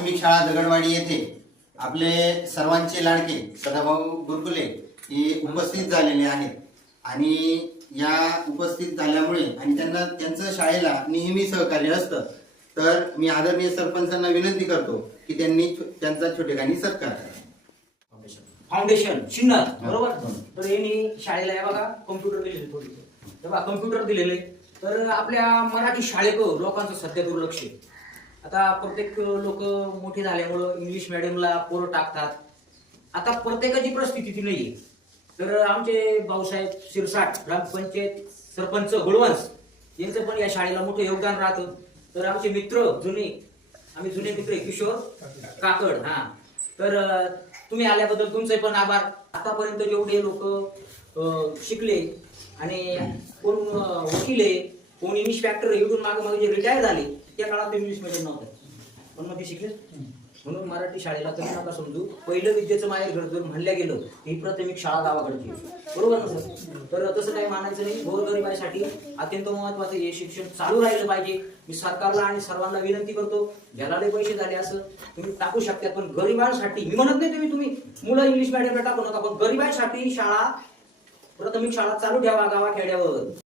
प्राथमिक शाळा दगडवाडी येथे आपले सर्वांचे लाडके सदाभाऊ गुरकुले हे उपस्थित झालेले आहेत आणि या उपस्थित झाल्यामुळे आणि त्यांना त्यांचं शाळेला नेहमी सहकार्य असतं, तर मी आदरणीय सरपंचांना विनंती करतो की त्यांनी त्यांचा छोटेखानी सत्कार करावा. फाउंडेशन चिन्ह बरोबर. तर यांनी शाळेला या बघा कम्प्युटर दिलेले, थोडी तेव्हा कम्प्युटर दिलेले. तर आपल्या मराठी शाळेकडं लोकांचं सध्या दुर्लक्ष आहे. आता प्रत्येक लोक मोठे झाल्यामुळं इंग्लिश मिडियमला पोरं टाकतात. आता प्रत्येकाची परिस्थिती ती नाहीये. तर आमचे भाऊसाहेब शिरसाट ग्रामपंचायत सरपंच गुळवंश यांचं पण या शाळेला मोठं योगदान राहतं. तर आमचे मित्र आम्ही जुने मित्र किशोर काकड, तर तुम्ही आल्याबद्दल तुमचे पण आभार. आतापर्यंत जेवढे लोक शिकले आणि कोण वकील आहे, कोण इन्स्पेक्टर इकडून मागे जे रिटायर झाले, त्या काळात इंग्लिश मिडियम नव्हतं, पण मग ते शिकले. म्हणून मराठी शाळेला कधी नका समजू. पहिलं विद्येचं माहेर घर जर म्हणल्या गेलं ही प्राथमिक शाळा गावाकडची, बरोबर ना सर? तर तसं काही मानायचं नाही. गोरगरिबासाठी अत्यंत महत्वाचं हे शिक्षण चालू राहिलं पाहिजे. मी सरकारला आणि सर्वांना विनंती करतो, ज्याला पैसे झाले असं तुम्ही टाकू शकता, पण गरिबांसाठी मी म्हणत नाही तुम्ही मुलं इंग्लिश मिडियमला टाकू नका, पण गरिबांसाठी शाळा प्राथमिक शाळा चालू ठेवा गावाखेड्यावर.